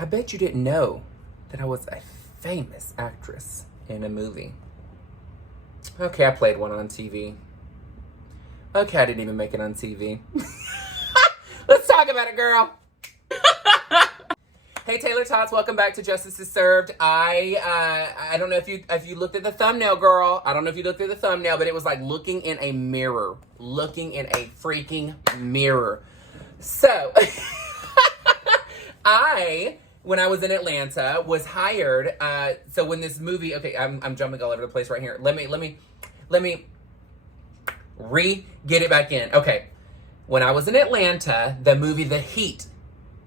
I bet you didn't know that I was a famous actress in a movie. Okay, I played one on TV. Okay, I didn't even make it on TV. Let's talk about it, girl. Hey, Taylor-tots, welcome back to Justice is Served. I don't know if you looked at the thumbnail, girl. I don't know if you looked at the thumbnail, but it was like looking in a mirror. Looking in a freaking mirror. So, when I was in Atlanta, was hired. So when this movie, okay, I'm jumping all over the place right here. Let me get it back in. Okay, when I was in Atlanta, the movie The Heat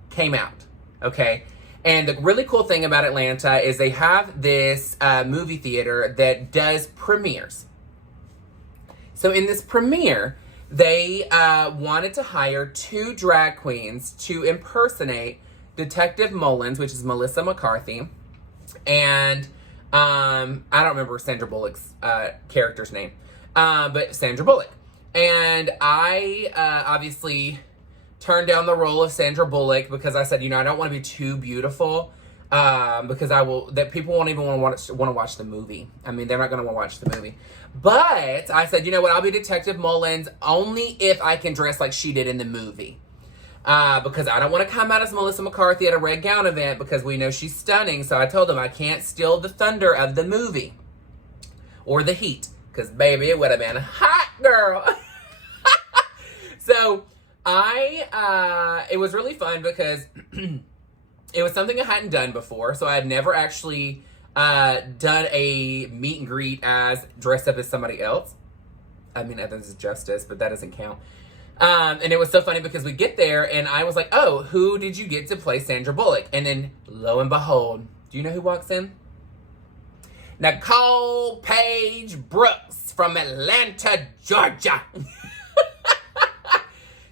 came out. Okay, and the really cool thing about Atlanta is they have this movie theater that does premieres. So in this premiere, they wanted to hire 2 drag queens to impersonate Detective Mullins, which is Melissa McCarthy, and I don't remember Sandra Bullock's character's name, but Sandra Bullock. And I obviously turned down the role of Sandra Bullock because I said, I don't want to be too beautiful, because people won't even want to watch the movie. I mean, they're not going to want to watch the movie. But I said, you know what, I'll be Detective Mullins only if I can dress like she did in the movie. Because I don't want to come out as Melissa McCarthy at a red gown event because we know she's stunning. So I told them I can't steal the thunder of the movie or the heat. Because, baby, it would have been hot, girl. So it was really fun because it was something I hadn't done before. So I had never actually done a meet and greet as dressed up as somebody else. I mean, Evans is Justice, but that doesn't count. And it was so funny because we get there and I was like, oh, who did you get to play Sandra Bullock? And then lo and behold, do you know who walks in? Nicole Paige Brooks from Atlanta, Georgia.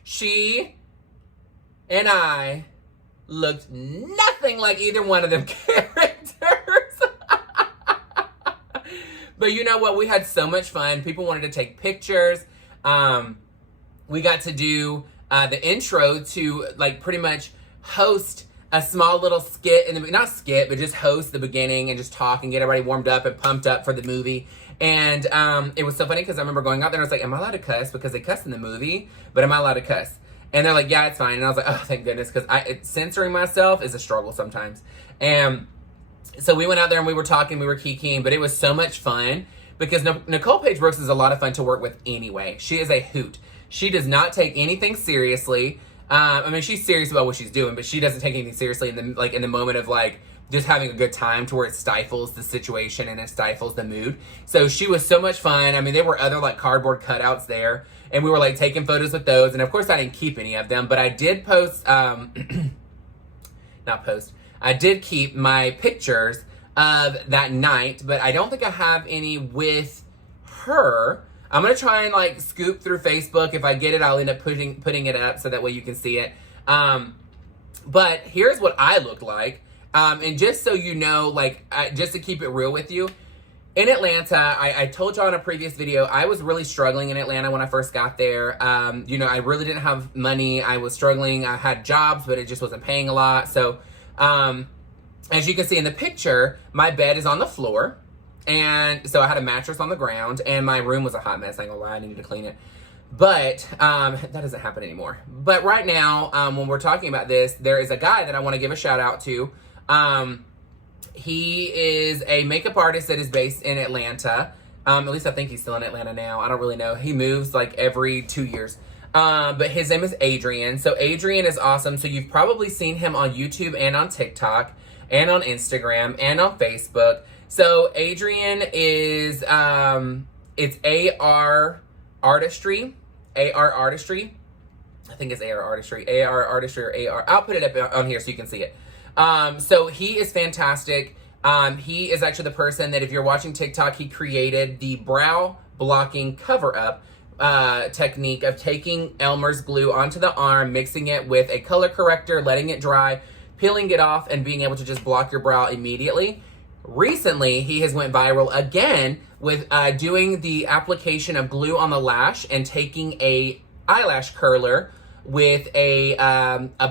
She and I looked nothing like either one of them characters. But you know what? We had so much fun. People wanted to take pictures. We got to do the intro to pretty much host a small little skit, not skit, but just host the beginning and just talk and get everybody warmed up and pumped up for the movie. And it was so funny because I remember going out there and I was like, am I allowed to cuss? Because they cuss in the movie, but am I allowed to cuss? And they're like, yeah, it's fine. And I was like, oh, thank goodness, because censoring myself is a struggle sometimes. And so we went out there and we were talking, we were kikiing, but it was so much fun because Nicole Paige Brooks is a lot of fun to work with anyway. She is a hoot. She does not take anything seriously. I mean, she's serious about what she's doing, but she doesn't take anything seriously in the moment of just having a good time to where it stifles the situation and it stifles the mood. So she was so much fun. I mean, there were other cardboard cutouts there and we were taking photos with those. And of course I didn't keep any of them, but I did post, I did keep my pictures of that night, but I don't think I have any with her. I'm going to try and scoop through Facebook. If I get it, I'll end up putting it up so that way you can see it. But here's what I looked like. And just so you know, just to keep it real with you, in Atlanta, I told y'all in a previous video, I was really struggling in Atlanta when I first got there. I really didn't have money. I was struggling. I had jobs, but it just wasn't paying a lot. So, as you can see in the picture, my bed is on the floor. And so I had a mattress on the ground and my room was a hot mess. I ain't gonna lie, I needed to clean it. But that doesn't happen anymore. But right now, when we're talking about this, there is a guy that I want to give a shout out to. He is a makeup artist that is based in Atlanta. At least I think he's still in Atlanta now. I don't really know. He moves every 2 years. But his name is Adrian. So Adrian is awesome. So you've probably seen him on YouTube and on TikTok and on Instagram and on Facebook. So Adrian is, it's AR Artistry. AR Artistry. I think it's AR Artistry. AR Artistry or AR. I'll put it up on here so you can see it. So he is fantastic. He is actually the person that if you're watching TikTok, he created the brow blocking cover-up technique of taking Elmer's glue onto the arm, mixing it with a color corrector, letting it dry, peeling it off, and being able to just block your brow immediately. Recently, he has went viral again with doing the application of glue on the lash and taking a eyelash curler with a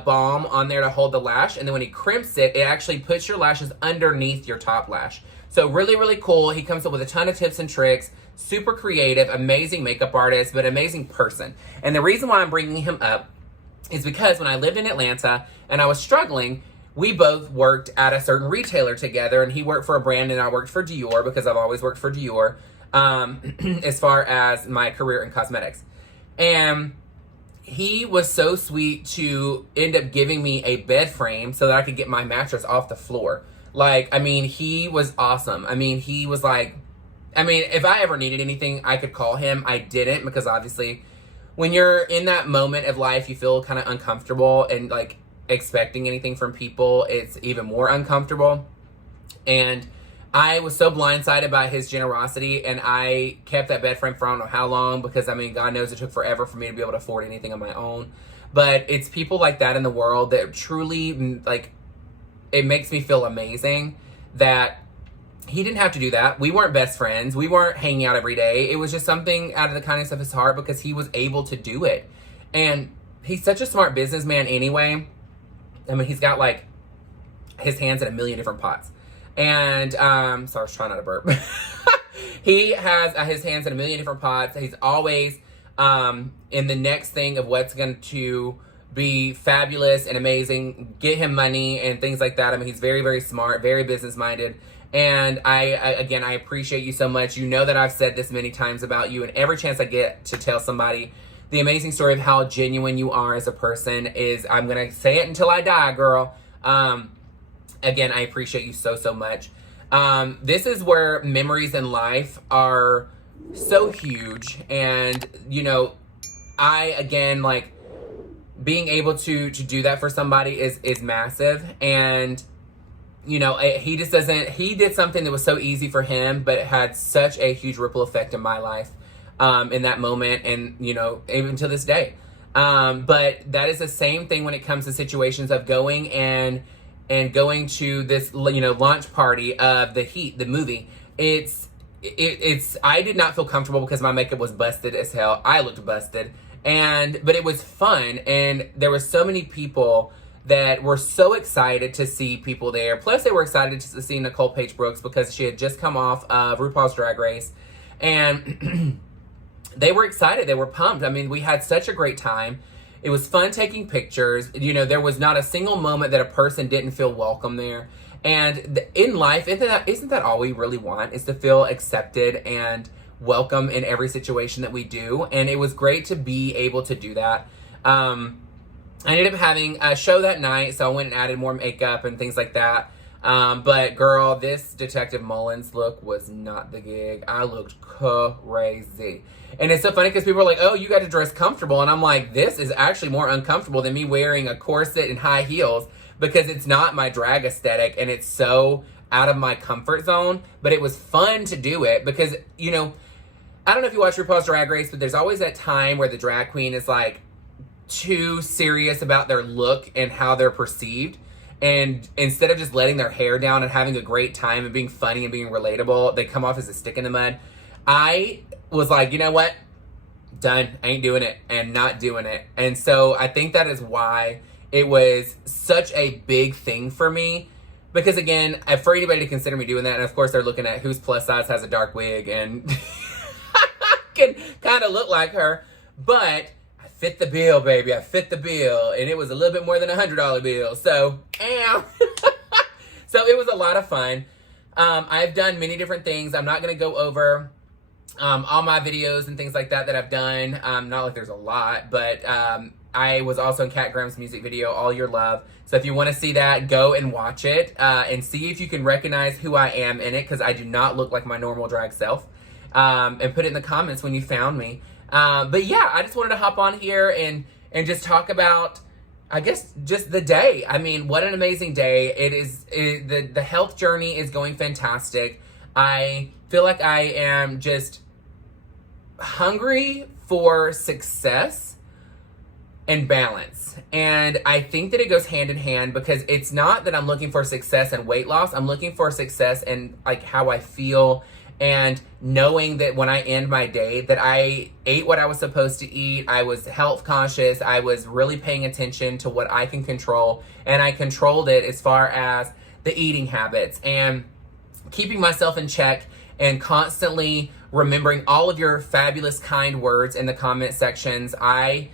balm on there to hold the lash. And then when he crimps it, it actually puts your lashes underneath your top lash. So really, really cool. He comes up with a ton of tips and tricks. Super creative, amazing makeup artist, but amazing person. And the reason why I'm bringing him up is because when I lived in Atlanta and I was struggling, we both worked at a certain retailer together, and he worked for a brand and I worked for Dior because I've always worked for Dior as far as my career in cosmetics. And he was so sweet to end up giving me a bed frame so that I could get my mattress off the floor. Like, I mean, he was awesome. I mean, he was like, I mean, if I ever needed anything, I could call him. I didn't, because obviously when you're in that moment of life, you feel kind of uncomfortable, and like expecting anything from people, it's even more uncomfortable. And I was so blindsided by his generosity, and I kept that bed frame for I don't know how long, because I mean, God knows it took forever for me to be able to afford anything on my own. But it's people like that in the world that truly, like, it makes me feel amazing that he didn't have to do that. We weren't best friends. We weren't hanging out every day. It was just something out of the kindness of his heart because he was able to do it. And he's such a smart businessman anyway. I mean, he's got like his hands in a million different pots. And, sorry, I was trying not to burp. He has his hands in a million different pots. He's always in the next thing of what's going to be fabulous and amazing, get him money and things like that. I mean, he's very, very smart, very business-minded. And I appreciate you so much. You know that I've said this many times about you, and every chance I get to tell somebody the amazing story of how genuine you are as a person is, I'm going to say it until I die, girl. Again, I appreciate you so, so much. This is where memories in life are so huge. And, you know, again, like, being able to do that for somebody is massive. And, you know, he did something that was so easy for him, but it had such a huge ripple effect in my life in that moment, and, you know, even to this day. But that is the same thing when it comes to situations of going and going to this, you know, launch party of The Heat, the movie. I did not feel comfortable because my makeup was busted as hell. I looked busted. But it was fun, and there were so many people that were so excited to see people there. Plus, they were excited to see Nicole Paige Brooks because she had just come off of RuPaul's Drag Race, and they were excited. They were pumped. I mean, we had such a great time. It was fun taking pictures. You know, there was not a single moment that a person didn't feel welcome there. And in life, isn't that all we really want, is to feel accepted and welcome in every situation that we do? And it was great to be able to do that. I ended up having a show that night, so I went and added more makeup and things like that. But girl, this Detective Mullins look was not the gig. I looked crazy. And it's so funny because people are like, oh, you got to dress comfortable. And I'm like, this is actually more uncomfortable than me wearing a corset and high heels, because it's not my drag aesthetic and it's so out of my comfort zone. But it was fun to do it because, you know, I don't know if you watch RuPaul's Drag Race, but there's always that time where the drag queen is like too serious about their look and how they're perceived. And instead of just letting their hair down and having a great time and being funny and being relatable, they come off as a stick in the mud. I was like, you know what? Done. Ain't doing it, and not doing it. And so I think that is why it was such a big thing for me. Because again, for anybody to consider me doing that, and of course they're looking at who's plus size, has a dark wig, and can kind of look like her. But I fit the bill, baby. I fit the bill. And it was a little bit more than $100 bill. So, so it was a lot of fun. I've done many different things. I'm not going to go over all my videos and things like that I've done. Not like there's a lot, but I was also in Kat Graham's music video, All Your Love. So if you want to see that, go and watch it and see if you can recognize who I am in it, because I do not look like my normal drag self. And put it in the comments when you found me. But yeah, I just wanted to hop on here and just talk about, I guess, just the day. I mean, what an amazing day. The health journey is going fantastic. I feel like I am just hungry for success and balance. And I think that it goes hand in hand, because it's not that I'm looking for success and weight loss. I'm looking for success and like how I feel and knowing that when I end my day that I ate what I was supposed to eat, I was health conscious, I was really paying attention to what I can control, and I controlled it as far as the eating habits and keeping myself in check and constantly remembering all of your fabulous kind words in the comment sections. I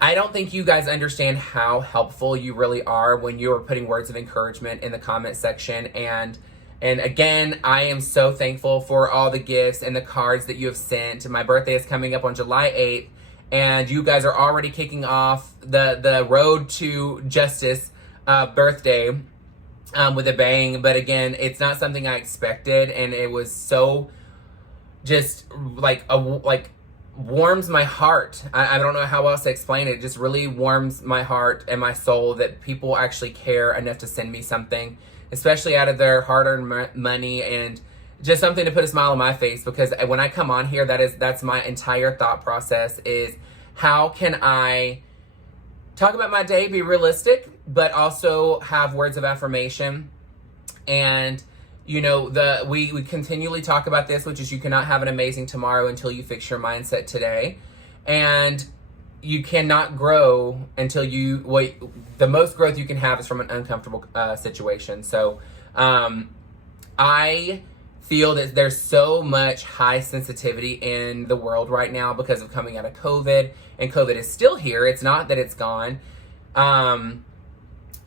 don't think you guys understand how helpful you really are when you are putting words of encouragement in the comment section. And again, I am so thankful for all the gifts and the cards that you have sent. My birthday is coming up on July 8th, and you guys are already kicking off the road to justice birthday with a bang. But again, it's not something I expected, and it was so just like warms my heart. I don't know how else to explain it. It just really warms my heart and my soul that people actually care enough to send me something, especially out of their hard-earned money, and just something to put a smile on my face. Because when I come on here, that's my entire thought process, is how can I talk about my day, be realistic, but also have words of affirmation. And you know, we continually talk about this, which is you cannot have an amazing tomorrow until you fix your mindset today. And you cannot grow until the most growth you can have is from an uncomfortable situation. So I feel that there's so much high sensitivity in the world right now because of coming out of COVID, and COVID is still here. It's not that it's gone.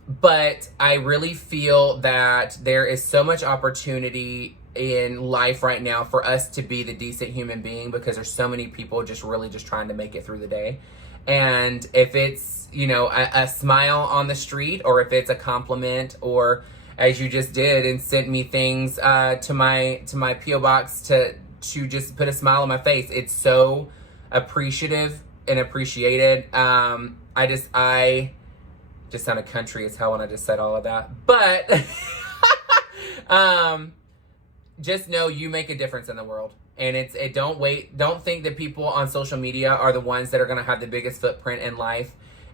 But I really feel that there is so much opportunity in life right now for us to be the decent human being, because there's so many people just really just trying to make it through the day. And if it's, you know, a smile on the street, or if it's a compliment, or as you just did and sent me things to my P.O. box to just put a smile on my face, it's so appreciative and appreciated. I just sounded country as hell when I just said all of that. But just know you make a difference in the world. And don't think that people on social media are the ones that are going to have the biggest footprint in life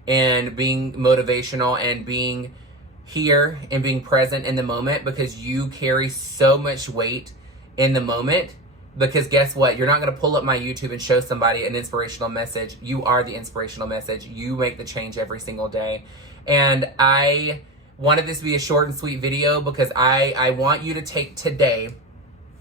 and being motivational and being here and being present in the moment, because you carry so much weight in the moment. Because guess what? You're not going to pull up my YouTube and show somebody an inspirational message. You are the inspirational message. You make the change every single day. And I wanted this to be a short and sweet video because I want you to take today,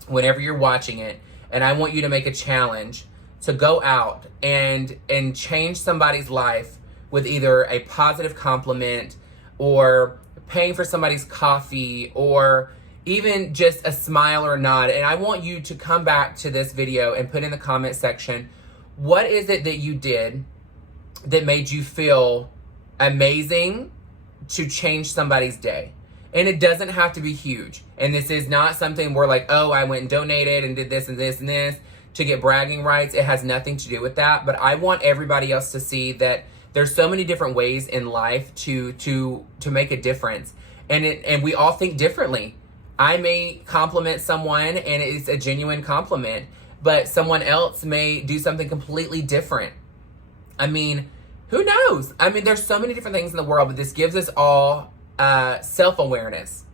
whenever you're watching it, and I want you to make a challenge to go out and change somebody's life with either a positive compliment, or paying for somebody's coffee, or even just a smile or a nod. And I want you to come back to this video and put in the comment section, what is it that you did that made you feel amazing to change somebody's day? And it doesn't have to be huge. And this is not something where like, oh, I went and donated and did this and this and this to get bragging rights. It has nothing to do with that. But I want everybody else to see that there's so many different ways in life to make a difference. And we all think differently. I may compliment someone and it's a genuine compliment, but someone else may do something completely different. I mean, who knows? I mean, there's so many different things in the world, but this gives us all self-awareness.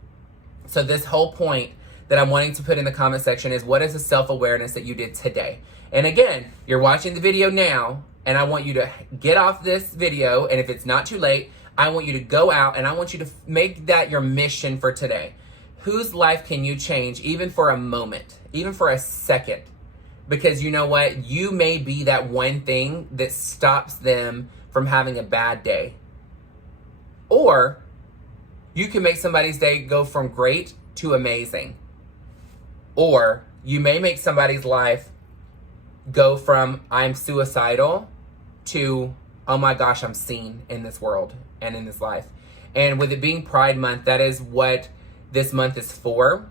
So this whole point that I'm wanting to put in the comment section is, what is the self-awareness that you did today? And again, you're watching the video now, and I want you to get off this video, and if it's not too late, I want you to go out and I want you to make that your mission for today. Whose life can you change, even for a moment, even for a second? Because you know what? You may be that one thing that stops them from having a bad day. Or you can make somebody's day go from great to amazing. Or you may make somebody's life go from I'm suicidal to, oh my gosh, I'm seen in this world and in this life. And with it being Pride Month, that is what this month is for.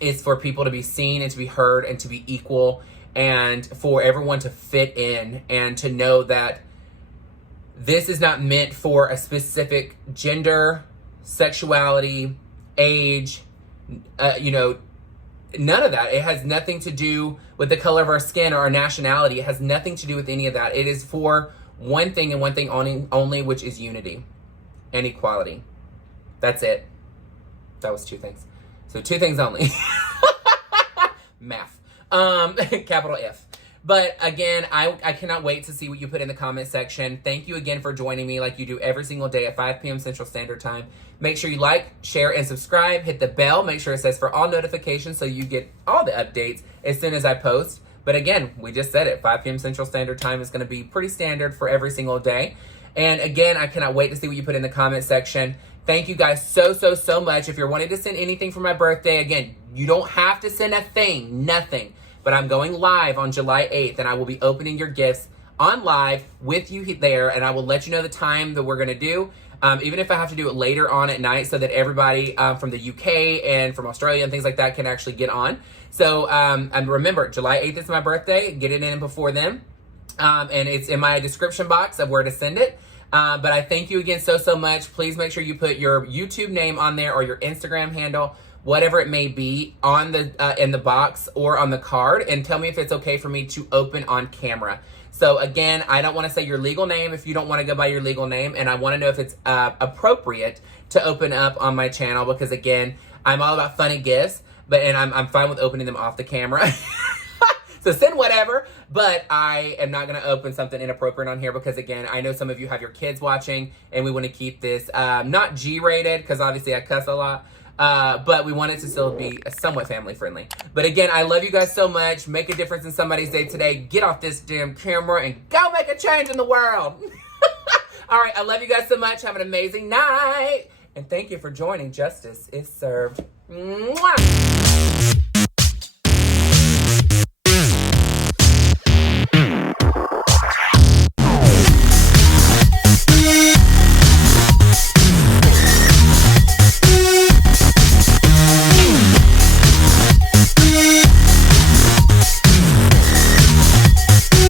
It's for people to be seen and to be heard and to be equal, and for everyone to fit in and to know that this is not meant for a specific gender, sexuality, age, none of that. It has nothing to do with the color of our skin or our nationality. It has nothing to do with any of that. It is for one thing and one thing only, which is unity and equality. That's it. That was two things. So two things only. Math. Capital F. But again, I cannot wait to see what you put in the comment section. Thank you again for joining me like you do every single day at 5 p.m. Central Standard Time. Make sure you like, share, and subscribe. Hit the bell. Make sure it says for all notifications so you get all the updates as soon as I post. But again, we just said it. 5 p.m. Central Standard Time is going to be pretty standard for every single day. And again, I cannot wait to see what you put in the comment section. Thank you guys so much. If you're wanting to send anything for my birthday, again, you don't have to send a thing, nothing. But I'm going live on July 8th, and I will be opening your gifts on live with you there, and I will let you know the time that we're going to do, even if I have to do it later on at night so that everybody from the UK and from Australia and things like that can actually get on. So, and remember, July 8th is my birthday. Get it in before then, and it's in my description box of where to send it. But I thank you again so much. Please make sure you put your YouTube name on there or your Instagram handle, whatever it may be, on the in the box or on the card, and tell me if it's okay for me to open on camera. So again, I don't want to say your legal name if you don't want to go by your legal name, and I want to know if it's appropriate to open up on my channel, because again, I'm all about funny gifts, and I'm fine with opening them off the camera. So send whatever, but I am not going to open something inappropriate on here because, again, I know some of you have your kids watching, and we want to keep this not G-rated because obviously I cuss a lot, but we want it to still be somewhat family-friendly. But again, I love you guys so much. Make a difference in somebody's day today. Get off this damn camera and go make a change in the world. All right, I love you guys so much. Have an amazing night. And thank you for joining Justice is Served. Mwah!